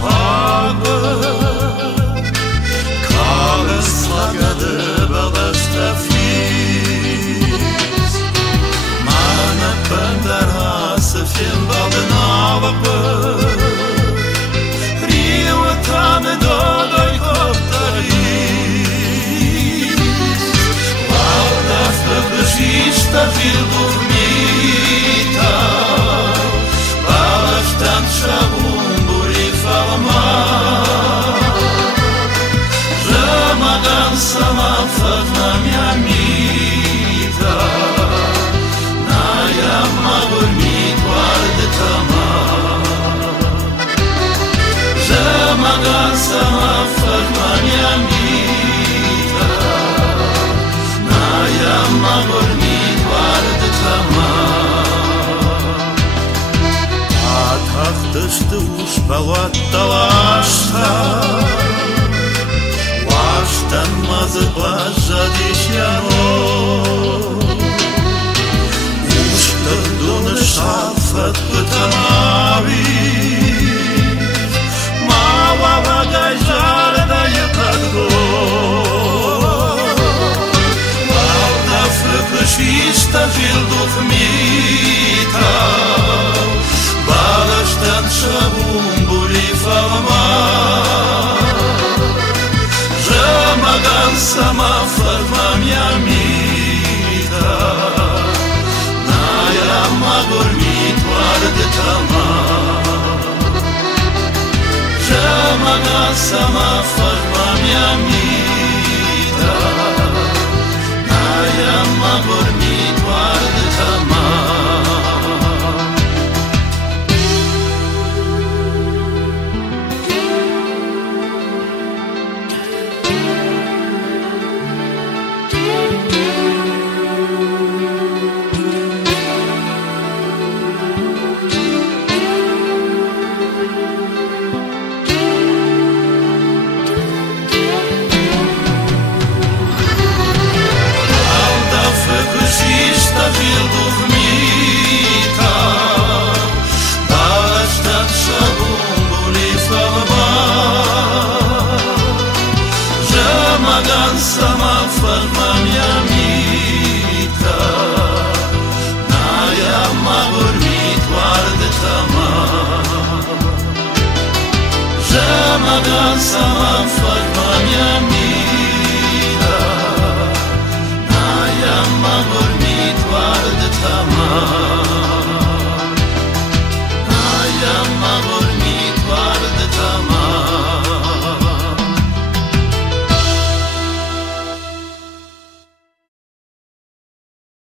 pagă, care slagă de bădăște fiz. Mana pandara să fim bădănavă pă, riu tane dodoi coptăriz. Valda făgășișta vil dormita, balăștean șabumburi falma. Rămăgan să mă fac la mea mita, n-aia m-a dormit doar de tama. Rămăgan să mă fac la mea mita, n-aia m-a dormit doar de tama. Tahtă uș baluat talașta, Ваштан мазы плажа дещано, Ушта дуны шафат пытанави, Мала вагай жарда епадго. Валда фыкышишта жил дух мита, Балаштан шабум були фалма. Rămăgan să mă fac la mea mita, n-aia m-a dormit doar de tama. Rămăgan să mă fac la mea mita, n-aia m-a dormit doar de tama. Vil dormita, balăștean șabumbuli falma. Rămăgan să mă fac la mea mita, n-aia m-a dormit doar de tama. Rămăgan să mă fac la mea mita, n-aia m-a dormit doar de tama.